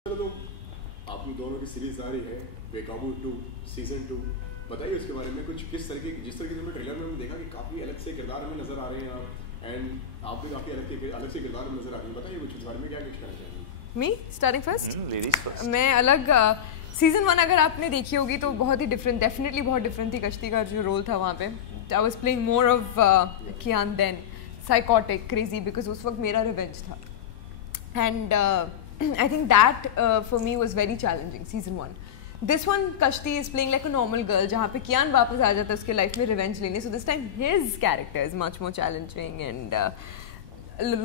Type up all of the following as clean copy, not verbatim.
तो आप दोनों की सीरीज आ रही है बेकाबू 2 सीजन 2, बताइए उसके बारे में कुछ। किस तरीके जिस तरीके से हमने ट्रेलर में देखा कि काफ़ी अलग से किरदार में नजर आ रहे हैं आप, एंड आप भी काफ़ी अलग से किरदार में नजर आ रही हैं। बताइए कुछ इस बारे में, क्या कुछ कहना चाहेंगे? मी स्टार्टिंग फर्स्ट, लेडीज फर्स्ट। मैं अलग सीजन 1 अगर आपने देखी होगी तो बहुत ही डिफरेंट, डेफिनेटली बहुत डिफरेंट थी। कश्ती का जो रोल था वहाँ पे, I was playing more of कियान देन साइकोटिक क्रेजी, बिकॉज उस वक्त मेरा रिवेंज था। And I think that for me was very challenging, season 1. This one, Kashti is playing like a normal girl, जहाँ पे कियान वापस आ जाता है उसके लाइफ में रिवेंज लेने. So this time his character is much more challenging and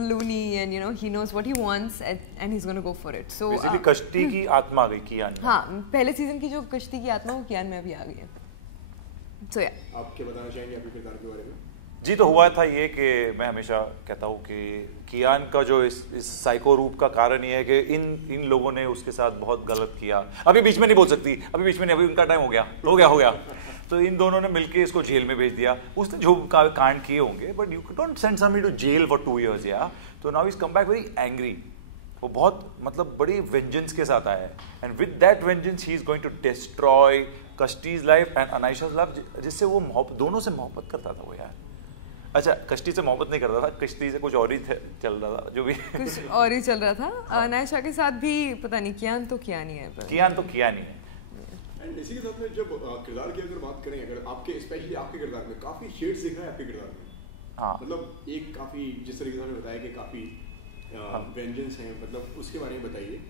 loony, and you know he knows what he wants and he's going to go for it. So basically कश्ती की आत्मा आ गई कियान में. हाँ, पहले सीजन की जो कश्ती की आत्मा वो कियान में अभी आ गई है. So yeah. आप क्या बताना चाहेंगे अपने किरदार के बारे में? जी, तो हुआ था ये कि मैं हमेशा कहता हूँ कि कियान का जो इस साइको रूप का कारण ये है कि इन लोगों ने उसके साथ बहुत गलत किया. अभी बीच में नहीं बोल सकती, अभी बीच में नहीं, अभी उनका टाइम हो गया. तो इन दोनों ने मिलके इसको जेल में भेज दिया. उसने जो कांड किए होंगे, but you don't send somebody to jail for 2 years. या तो now is come back very angry. वो बहुत मतलब बड़ी वेंजेंस के साथ आया है, and with that vengeance he is going to destroy Kashti's life and Anaisha's life, जिससे वो दोनों से मोहब्बत करता था वो यार. अच्छा, कश्ती से मोहब्बत नहीं करता था, कश्ती से कुछ और ही चल रहा था, जो भी कुछ और ही चल रहा था. अनायशा के साथ भी पता नहीं, कियान तो कियान ही है. एंड इसी के साथ में जब किरदार की अगर बात करें, अगर आपके स्पेशली आपके किरदार में काफी शेड्स दिख रहा है आपके किरदार में. हाँ, मतलब एक काफी जिस तरीके से आपने बताया कि काफी वेंजेंस है, मतलब उसके बारे में बताइए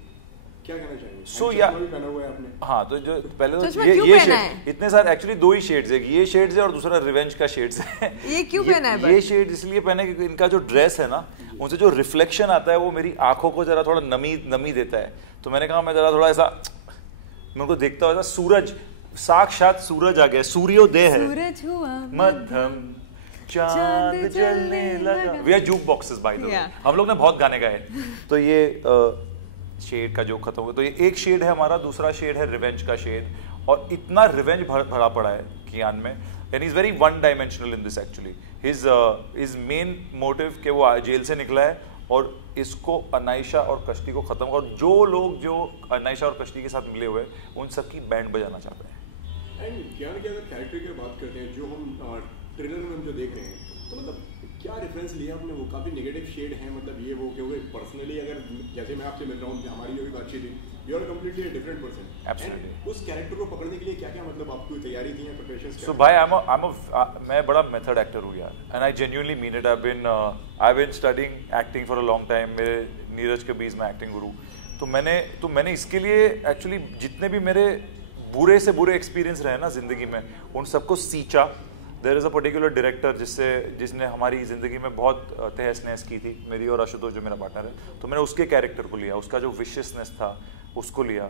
क्या कहना चाहेंगे? सो या पहना हुआ है आपने. हाँ, तो जो पहले तो ये शेड, इतने सारे एक्चुअली 2 ही शेड्स है. ये शेड्स है और दूसरा रिवेंज का शेड्स है. ये क्यों पहना है? ये शेड इसलिए पहने क्योंकि इनका जो ड्रेस है ना, उनसे जो रिफ्लेक्शन आता है वो मेरी आंखों को जरा थोड़ा नमी देता है. तो मैंने कहा मैं जरा थोड़ा ऐसा मैं उनको देखता हुआ, सूरज, साक्षात सूरज आ गया, सूर्योदय है, सूरज हुआ मध्यम, चांद जलने लगा. We are juke boxes by the way, हम लोग ने बहुत गाने गाए. तो ये शेड का जो खत्म हो गया, तो ये एक शेड है हमारा. दूसरा शेड है रिवेंज का शेड, और इतना रिवेंज भरा पड़ा है कियान में, and is very one dimensional in this. Actually his main motive कि वो जेल से निकला है और इसको अनाइशा और कश्ती को खत्म, और जो लोग जो अनाइशा और कश्ती के साथ मिले हुए उन सबकी बैंड बजाना चाहते हैं. एंड कियान की अगर कैरेक्टर की बात करते हैं, जो हम ट्रेलर में हम जो देख रहे हैं, तो मतलब क्या रेफरेंस लिया आपने? वो काफ़ी नेगेटिव शेड है, मतलब ये वो क्योंकि पर्सनली अगर जैसे मैं आपसे मिल रहा हूँ, हमारी जो भी बातचीत थी, you are completely different person. Absolutely. उस कैरेक्टर को पकड़ने के लिए क्या क्या मतलब आपकी तैयारी थी या प्रिपरेशंस? सो भाई मैं बड़ा मेथड एक्टर हूँ यार, and I genuinely mean it. I been studying acting for a long time. मेरे नीरज के बीच में एक्टिंग गुरु. तो मैंने इसके लिए एक्चुअली जितने भी मेरे बुरे से बुरे एक्सपीरियंस रहे ना जिंदगी में, उन सबको सींचा. There is a particular director जिसने हमारी ज़िंदगी में बहुत तहस नहस की थी, मेरी और आशुतोष जो मेरा पार्टनर है. तो मैंने उसके कैरेक्टर को लिया, उसका जो विशियसनेस था उसको लिया,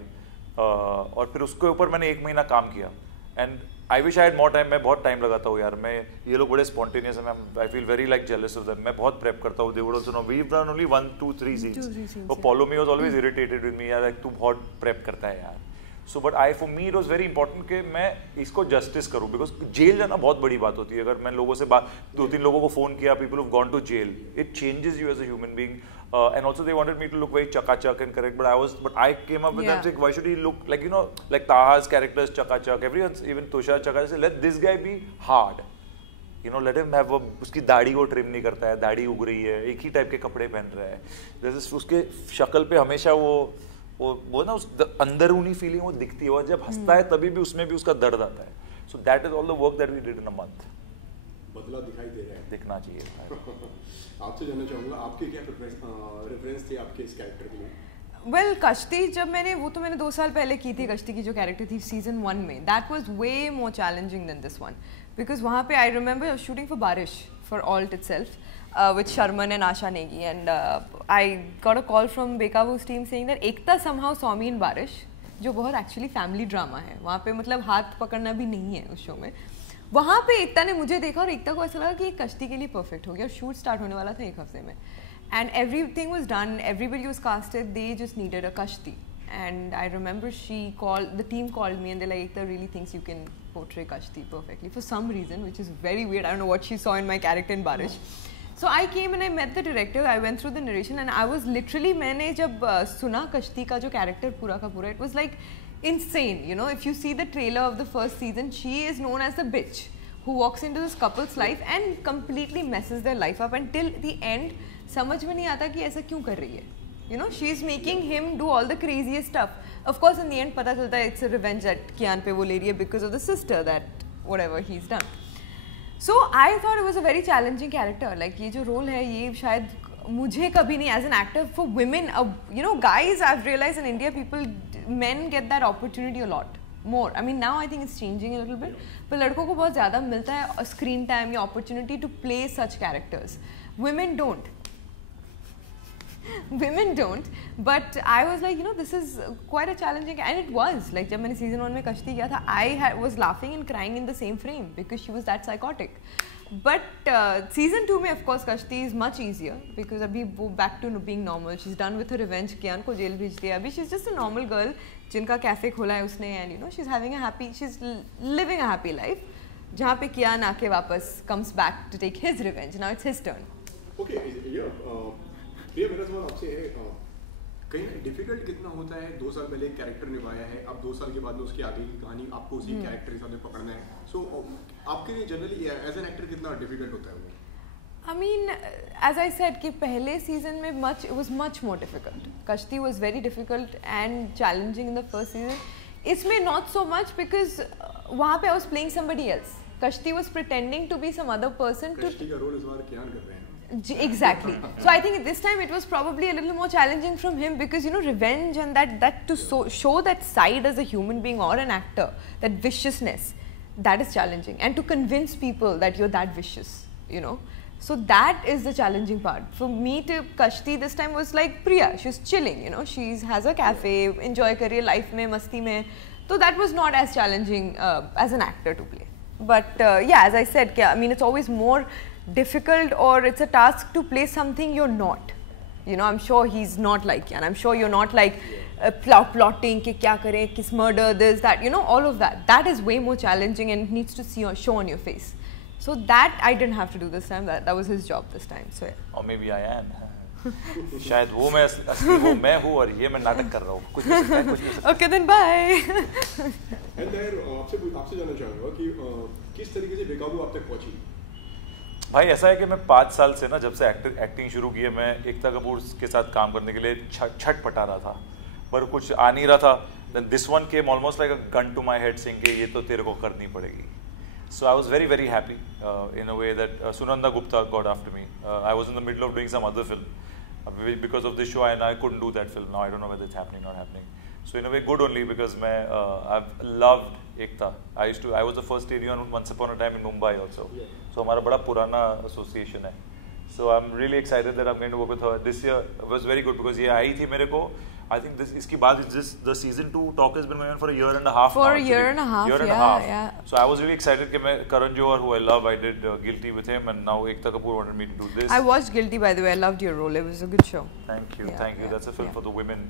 और फिर उसके ऊपर मैंने 1 महीना काम किया. And I wish I had more time. मैं बहुत टाइम लगाता हूँ यार. मैं ये लोग बड़े स्पॉन्टेनियस हैं. I feel very like jealous of them. मैं बहुत प्रेप करता हूँ. They would also know we have done only 1 2 3 scenes. वो Paulomi was always irritated with me, यार लाइक तू बहुत प्रेप करता है यार. So but for me it was very important कि मैं इसको जस्टिस करूँ, बिकॉज जेल जाना बहुत बड़ी बात होती है. अगर मैं लोगों से 2-3 लोगों को फोन किया, people have gone to jail, it changes you as a human being. And also they wanted me to look very चकाचक and correct, but I came up with them saying why should he look like, you know, like Taha's characters चकाचक, everyone, even Tushar चकाचक. Say let this guy be hard, you know, let him have. उसकी दाढ़ी को trim नहीं करता है, दाढ़ी उग रही है, एक ही टाइप के कपड़े पहन रहा है, जैसे उसके शक्ल पे हमेशा वो ना उस अंदरूनी फीलिंग वो दिखती है, और जब हंसता है तभी भी उसमें भी उसका दर्द आता है. So that is all the work that we did in a month. बदला दिखाई दे रहा है, दिखना चाहिए. आपसे जानना चाहूँगा आपके क्या रेफरेंस थे आपके इस कैरेक्टर के लिए? वेल, कश्ती जब मैंने 2 साल पहले की थी. कश्ती की जो कैरेक्टर थी सीजन 1 में, that was way more challenging than this one, because वहाँ पे I remember shooting for Baarish for ALT itself with Sharman and Asha Negi, and I got a call from Bekaboo's team saying that Ekta somehow saw me in Barish, जो बहुत actually family drama है. वहाँ पे मतलब हाथ पकड़ना भी नहीं है उस शो में. वहाँ पे एकता ने मुझे देखा और एकता को ऐसा लगा कि कश्ती के लिए परफेक्ट हो गया, और शूट स्टार्ट होने वाला था 1 हफ्ते में. And everything was done, everybody was casted, they just needed a कश्ती. And I remember the team called me and they're like, Ekta really thinks you can portray Kashti perfectly for some reason, which is very weird. I don't know what she saw in my character in Barish. So I came and I met the director. I went through the narration and I was literally, मैंने जब सुना कश्ती का जो character पूरा का पूरा, it was like insane. You know, if you see the trailer of the first season, she is known as the bitch who walks into this couple's life and completely messes their life up until the end. समझ में नहीं आता कि ऐसा क्यों कर रही है. You know, she is making him do all the craziest stuff. Of course, in the end, पता चलता है it's a revenge that Kian पे वो ले रही है because of the sister that whatever he's done. So I thought it was a very challenging character. Like ये जो role है ये शायद मुझे कभी नहीं as an actor for women. You know, guys, I've realized in India men get that opportunity a lot more. I mean now I think it's changing a little bit. पर लड़कों को बहुत ज़्यादा मिलता है screen time या opportunity to play such characters. Women don't. Women don't, but I was like, you know, this is quite a challenging, and it was like जब मैंने season 1 में कश्ती किया था, I was laughing and crying in the same frame because she was that psychotic. But season 2 में of course कश्ती is much easier because अभी वो back to being normal. She's done with her revenge. कियान को jail भेज दिया. अभी she's just a normal girl जिनका cafe खोला है उसने, and you know she's living a happy life. जहाँ पे कियान आके वापस comes back to take his revenge. Now it's his turn. Okay, yeah. ये मेरा सवाल आपसे है, कहीं डिफिकल्ट कितना होता है 2 साल पहले एक कैरेक्टर निभाया है, अब 2 साल के बाद में उसकी आगे की कहानी आपको उसी कैरेक्टर के साथ पकड़ना है. सो आपके लिए जनरली एज एन एक्टर कितना डिफिकल्ट होता है वो? I mean, as I said कि पहले सीजन में it was much more difficult. कश्ती was very difficult and challenging in the first season. इसमें not so much because वहाँ पे I was playing somebody else. कश्ती was pretending to be some other person. कश्ती का role इस बार कियान कर रहे हैं. Exactly. So I think this time it was probably a little more challenging from him because you know revenge and that to show that side as a human being or an actor, that viciousness, that is challenging, and to convince people that you're that vicious, you know. So that is the challenging part. For me to Kashti this time was like Priya, she's chilling, you know, she has a cafe, enjoy career life mein, masti mein. So that was not as challenging as an actor to play. But yeah, as I said, I mean it's always more difficult or it's a task to play something you're not. You know, I'm sure he's not like Kian. I'm sure you're not like plotting कि क्या करें, किस murder, this, that, you know, all of that. That is way more challenging and it needs to show on your face. So that I didn't have to do this time. That was his job this time. So yeah. Or maybe I am. शायद वो मैं असली वो मैं हूँ और ये मैं नाटक कर रहा हूँ. कुछ भी सकता है, कुछ भी सकता है. Okay, then bye. And then आपसे जानना चाहूँगा कि किस तरीके से बेकाबू आप तक पहुँची? भाई ऐसा है कि मैं 5 साल से ना जब से एक्टिंग शुरू की है, मैं एकता कपूर के साथ काम करने के लिए छटपटा रहा था, पर कुछ आ नहीं रहा था. Then this one came almost like a gun to my head saying कि ये तो तेरे को करनी पड़ेगी. So I was very very happy in a way that Sunanda Gupta got after me. I was in the middle of doing some other film because of this show and I couldn't do that film. Now I don't know whether it's happening or not happening. So in a way good only because I've loved Ekta. I was the first AD on Once Upon a Time in Mumbai also. Yeah. So हमारा बड़ा पुराना association है. So I'm really excited that I'm going to work with her. This year was very good because ये आई थी मेरे को. I think इसकी बाद the season 2 talk has been going on for a year and a half. For a year and a half, yeah. So I was really excited कि मैं Karan Johar, who I love, I did Guilty with him, and now Ekta Kapoor wanted me to do this. I watched Guilty, by the way. I loved your role. It was a good show. Thank you. That's a film for the women.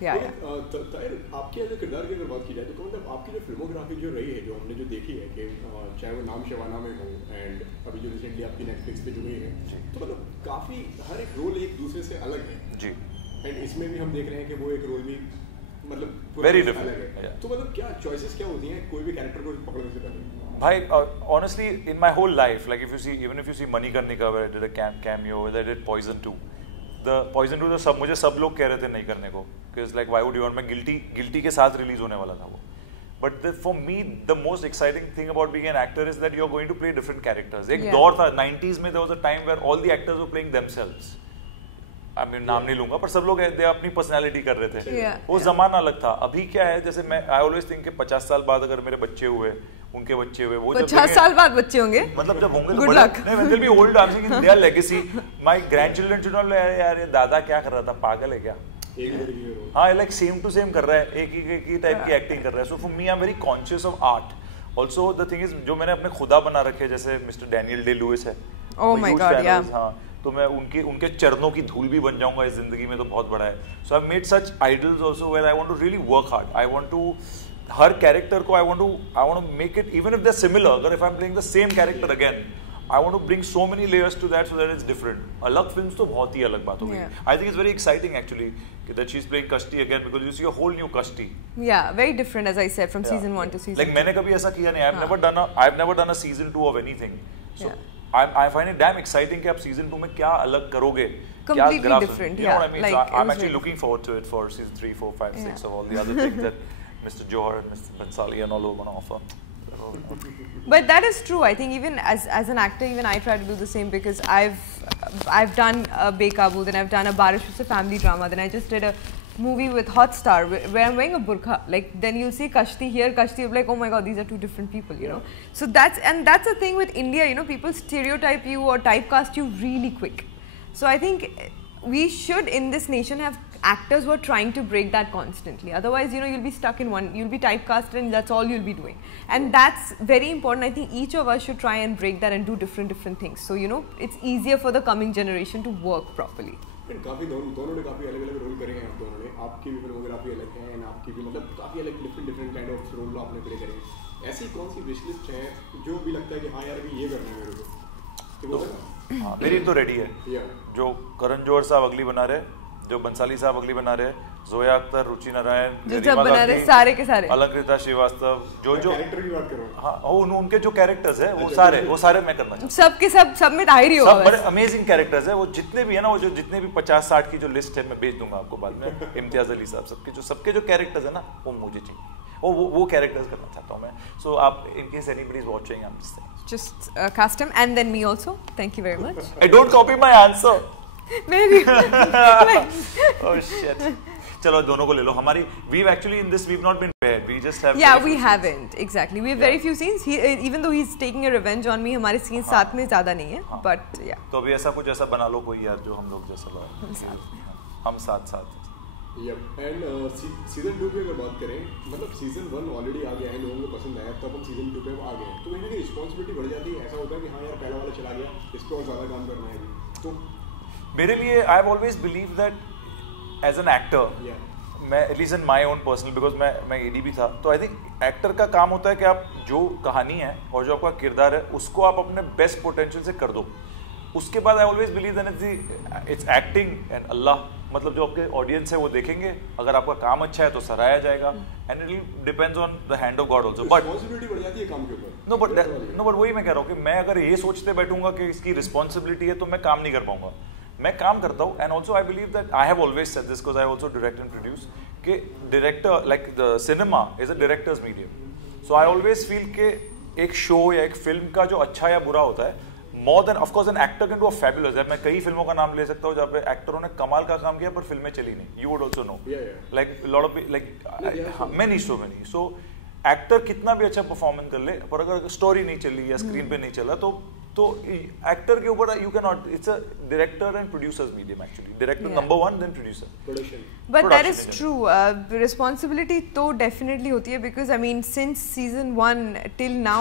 Tahir, आपके ऐसे किरदार की अगर बात की जाए तो मतलब आपकी जो फिल्मोग्राफी जो रही है, जो हमने जो देखी है कि चाहे वो नाम शवाना में हो एंड अभी जो रिसेंटली आपकी नेटफ्लिक्स पे जो गई है, तो मतलब काफ़ी हर एक रोल एक दूसरे से अलग है जी. एंड इसमें भी हम देख रहे हैं कि वो एक रोल भी मतलब वेरी अलग डिफरेंट है. तो मतलब क्या चॉइसेस क्या होती हैं कोई भी कैरेक्टर को पकड़ने से पहले? भाई honestly in my whole life, like even if you see Manikarnika where I did a cameo, where I did Poison 2. Poison 2 तो मुझे सब लोग कह रहे थे नहीं करने को, because like why would you want. मैं गिल्टी के साथ रिलीज होने वाला था वो. But for me the most exciting thing about being an actor is that you are going to play different characters. एक दौर था 90s में, there was a time where all the actors were playing themselves. I mean नाम नहीं लूंगा पर सब लोग अपनी पर्सनैलिटी कर रहे थे. वो जमाना अलग था. अभी क्या है, जैसे मैं आई ऑलवेज थिंक कि 50 साल बाद अगर मेरे बच्चे हुए, उनके बच्चे हुए, वो 50 साल बाद बच्चे होंगे, मतलब जब होंगे तो नहीं, they'll be old. I'm saying their legacy. My grandchildren should not like यार ये दादा क्या कर रहा था, पागल है क्या. हाँ, लाइक सेम टू सेम कर रहा है, एक ही टाइप की एक्टिंग कर रहा है. So for me I am very conscious of art. Also the thing is जो मैंने अपने खुदा बना रखे, जैसे मिस्टर डैनियल डे लुइस है. ओह माय गॉड, या. हाँ, तो मैं उनके चरणों की धूल भी बन जाऊंगा इस जिंदगी में, तो बहुत बड़ा है. So I made such idols also where I want to really work hard. I want to हर कैरेक्टर को I want to make it even if they are similar. अगर if I am playing the same character again, I want to bring so many layers to that so that it's different. अलग films तो बहुत ही अलग बात हो गई. I think it's very exciting actually that she's playing Kashti again because you see a whole new Kashti. Yeah, very different as I said from season 1 to season 2. Like मैंने कभी ऐसा किया नहीं. I've never done a season 2 of anything. So I find it damn exciting कि आप season 2 में क्या अलग करोगे. Completely different. You know what I mean? Like, so I'm actually looking forward to it for season 3, 4, 5, 6 of all the other things that Mr. Johar and Mr. Bhansali and all are going to offer. But that is true. I think even as an actor, even I try to do the same because I've done a Bekaboo, then I've done a Barish, which is a family drama. Then I just did a movie with Hotstar where I'm wearing a burqa. Like then you'll see Kashti here, Kashti. You're like, oh my God, these are two different people, you know. So that's the thing with India. You know, people stereotype you or typecast you really quick. So I think we should in this nation have actors who are trying to break that constantly. Otherwise, you know, you'll be stuck in one. You'll be typecasted and that's all you'll be doing. And that's very important. I think each of us should try and break that and do different things. So, you know, it's easier for the coming generation to work properly. काफी दोनों ने काफी अलग-अलग role करे हैं आप दोनों ने. आपकी भी फिल्मोग्राफी अलग है and आपकी भी मतलब काफी अलग different kind of रोल आपने प्ले करे हैं. ऐसी कौन सी विश लिस्ट है जो भी लगता है कि हाँ यार अभी ये करना है मेरे को? हाँ, मेरी तो रेडी है. जो करण जौहर साहब अगली बना रहे, जो बंसाली साहब अगली बना रहे, जोया अख्तर, रुचि नारायण, जो बना रहे सारे के सारे, अलंकृता श्रीवास्तव, जो कैरेक्टर की बात करो. हाँ, उनके जो कैरेक्टर्स है वो सारे मैं करना चाहता हूँ. सब में दाहिर ही होगा. सब बड़े अमेजिंग कैरेक्टर्स है. वो जितने भी है ना, वो जो जितने भी 50-60 की जो लिस्ट है मैं भेज दूंगा आपको बाद में. इम्तियाज अली साहब सबके जो कैरेक्टर्स है ना वो मुझे चाहिए. वो कैरेक्टर्स करना चाहता हूँ मैं. सो आप in case anybody is watching, I'm just cast him and then me also. Thank you very much. I don't copy my answer. Maybe. Oh shit. चलो दोनों को ले लो. हमारी we've actually in this we've not been paired. We just have. Yeah, we haven't exactly. We have very few scenes. Even though he's taking a revenge on me, हमारे scenes साथ में ज़्यादा नहीं है. But yeah. तो अभी ऐसा कुछ ऐसा बना लो कोई यार जो हम लोग जैसा लगा. हम साथ. Yep. And सीजन 2 की अगर बात करें, मतलब सीजन 1 ऑलरेडी आ गया है, लोगों को पसंद आया, तब हम सीजन 2 पे आ गए. तो कहीं ना कहीं रिस्पॉन्सिबिलिटी बढ़ जाती है. ऐसा होता है कि हाँ यार पहला वाला चला गया, इस पर और ज़्यादा काम करना है. तो मेरे लिए I have always believe that as an actor, मैं at least in my own personal, because मैं एडी भी था, तो आई थिंक एक्टर का काम होता है कि आप जो कहानी है और जो आपका किरदार है उसको आप अपने बेस्ट पोटेंशियल से कर दो. उसके बाद I always believe that it's acting and अल्लाह, मतलब जो आपके ऑडियंस है वो देखेंगे. अगर आपका काम अच्छा है तो सराहाया जाएगा. And it depends on the hand of God also. But responsibility बढ़ जाती है काम के ऊपर. नो बट वही मैं कह रहा हूँ कि मैं अगर ये सोचते बैठूंगा कि इसकी रिस्पॉन्सिबिलिटी है तो मैं काम नहीं कर पाऊंगा. मैं काम करता हूँ. And also I believe that I have always said this because I also direct and produce कि director like the cinema is a director's medium. So I always feel के एक शो या एक फिल्म का जो अच्छा या बुरा होता है, more than of course an actor can do a fabulous. मैं कई फिल्मों का नाम ले सकता हूँ जहाँ पे एक्टरों ने कमाल का काम किया पर फिल्में चली नहीं. You would also know. Like a lot of many. So actor कितना भी अच्छा परफॉर्मेंस कर ले, पर अगर स्टोरी नहीं चली या स्क्रीन पे नहीं चला तो एक्टर के ऊपर you cannot. It's a director and producers medium actually. Director number one, then producer. But that is true. Responsibility तो definitely होती है because I mean since season 1 till now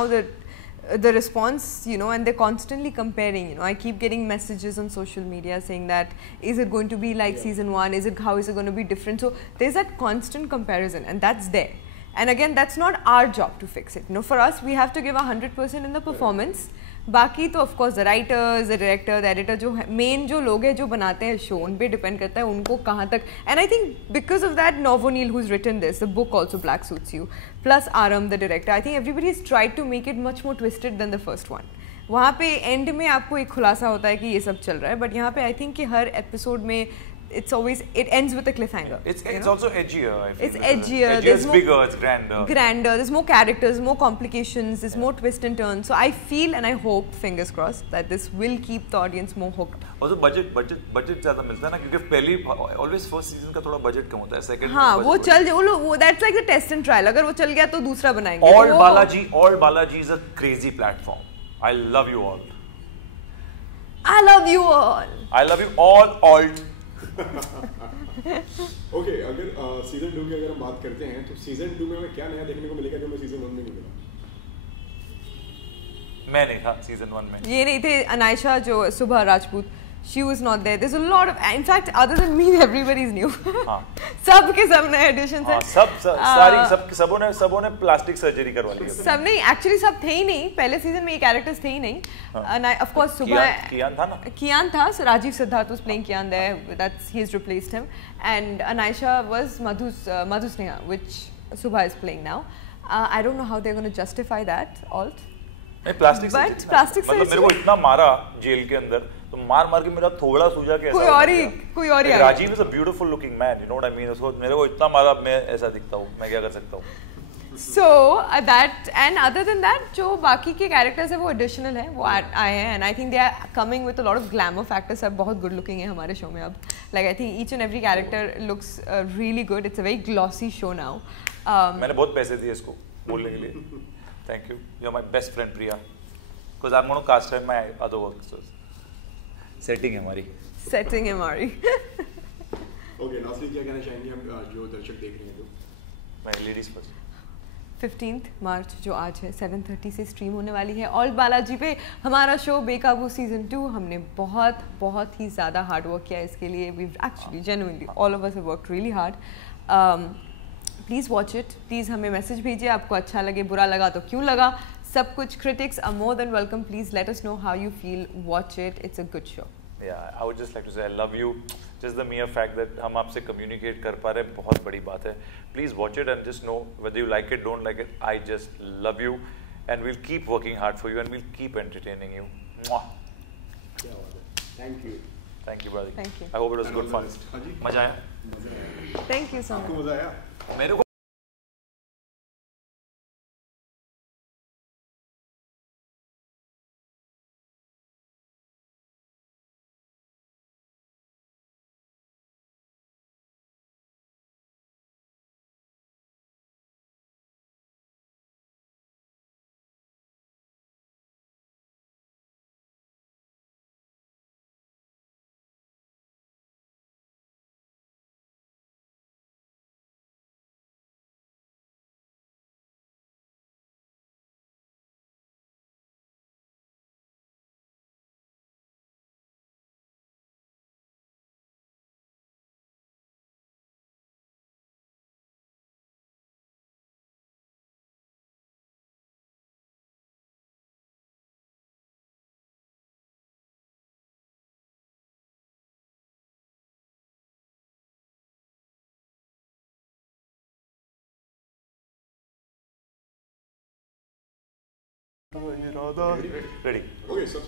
the response, you know, and they're constantly comparing, you know, I keep getting messages on social media saying that is it going to be like season 1, how is it going to be different? So there's that constant comparison and that's there. And again, that's not our job to fix it. You know, for us, we have to give 100% in the performance. बाकी तो of course the writers, the director, the editor, जो main जो लोग हैं जो बनाते हैं show, उन पे depend करता है उनको कहाँ तक. And I think because of that, Novo Neil, who's written this, the book also Black Suits You, plus Aram, the director, I think everybody has tried to make it much more twisted than the first one. वहाँ पे end में आपको एक खुलासा होता है कि ये सब चल रहा है, but यहाँ पे I think कि हर episode में it ends with a cliffhanger. It's also edgier. I feel. It's edgier. It's bigger. It's grander. There's more characters, more complications. There's more twists and turns. So I feel and I hope, fingers crossed, that this will keep the audience more hooked. Also budget ज़्यादा मिलता है ना, क्योंकि पहली always first season का थोड़ा budget कम होता है. Second हाँ वो चल वो that's like the test and trial. अगर वो चल गया तो दूसरा बनाएंगे. All Balaji is a crazy platform. I love you all. I love you all. I love you all. Alt. Okay, अगर सीजन 2 की अगर हम बात करते हैं तो सीजन 2 में हमें क्या नया देखने को मिलेगा जो हमें सीजन 1 में नहीं मिला? मैं नहीं था सीजन 1 में. ये नहीं थे अनायशा जो सुबह Rajput she was not there. There's a lot of, in fact, other than me, everybody's new. हाँ. सब के सब नए additions हैं. सबों ने प्लास्टिक सर्जरी करवा ली है. सब नहीं, actually सब थे ही नहीं. पहले सीजन में ये characters थे ही नहीं. And of course सुबह कियान था ना. कियान था. So Rajiv Siddharth was playing Kiyan there. He's replaced him. And Anaisha was Madhu Sneha, which Subha is playing now. I don't know how they're going to justify that. Plastic surgery मेरे को इतना मारा jail के अंदर तो मार के मेरा थोड़ा सूजा के कोई और ही Rajiv is a beautiful looking man, you know what I mean. उसको मेरे को इतना मारा, मैं ऐसा दिखता हूँ, मैं क्या कर सकता हूँ. So that and other than that जो बाकी के कैरेक्टर्स है वो एडिशनल है, वो आए हैं. And I think they are coming with a lot of glamour factors. सब बहुत गुड लुकिंग है हमारे शो में अब. Like I think each and every character looks really good. It's a very glossy show now. मैंने बहुत पैसे दिए इसको बोलने के लिए. Thank you. You're my best friend, Priya. Because I'm going to cast her in my other work. So, setting है हमारी. Okay, lastly क्या कहना चाहेंगे हम जो दर्शक देख रहे हैं तो? My ladies first. 15th मार्च जो आज है 7:30 से स्ट्रीम होने वाली है ऑल बालाजी पे हमारा शो बेकाबू सीजन 2. हमने बहुत ही ज़्यादा हार्ड वर्क किया इसके लिए. We actually genuinely all of us have worked really hard. Please watch it. Please हमें मैसेज भेजिए, आपको अच्छा लगे, बुरा लगा तो क्यों लगा. सब कुछ critics are more than welcome. Please let us know how you feel. Watch it. It's a good show. Yeah, I would just like to say I love you. Just the mere fact that हम आपसे communicate कर पा रहे हैं बहुत बड़ी बात है. Please watch it and just know whether you like it, don't like it. I just love you and we'll keep working hard for you and we'll keep entertaining you. Mwah. Thank you. Thank you, brother. Thank you. I hope it was good fun. मजा आया? Thank you so much. आपको मजा आया? मेरे को ready. Okay, सबसे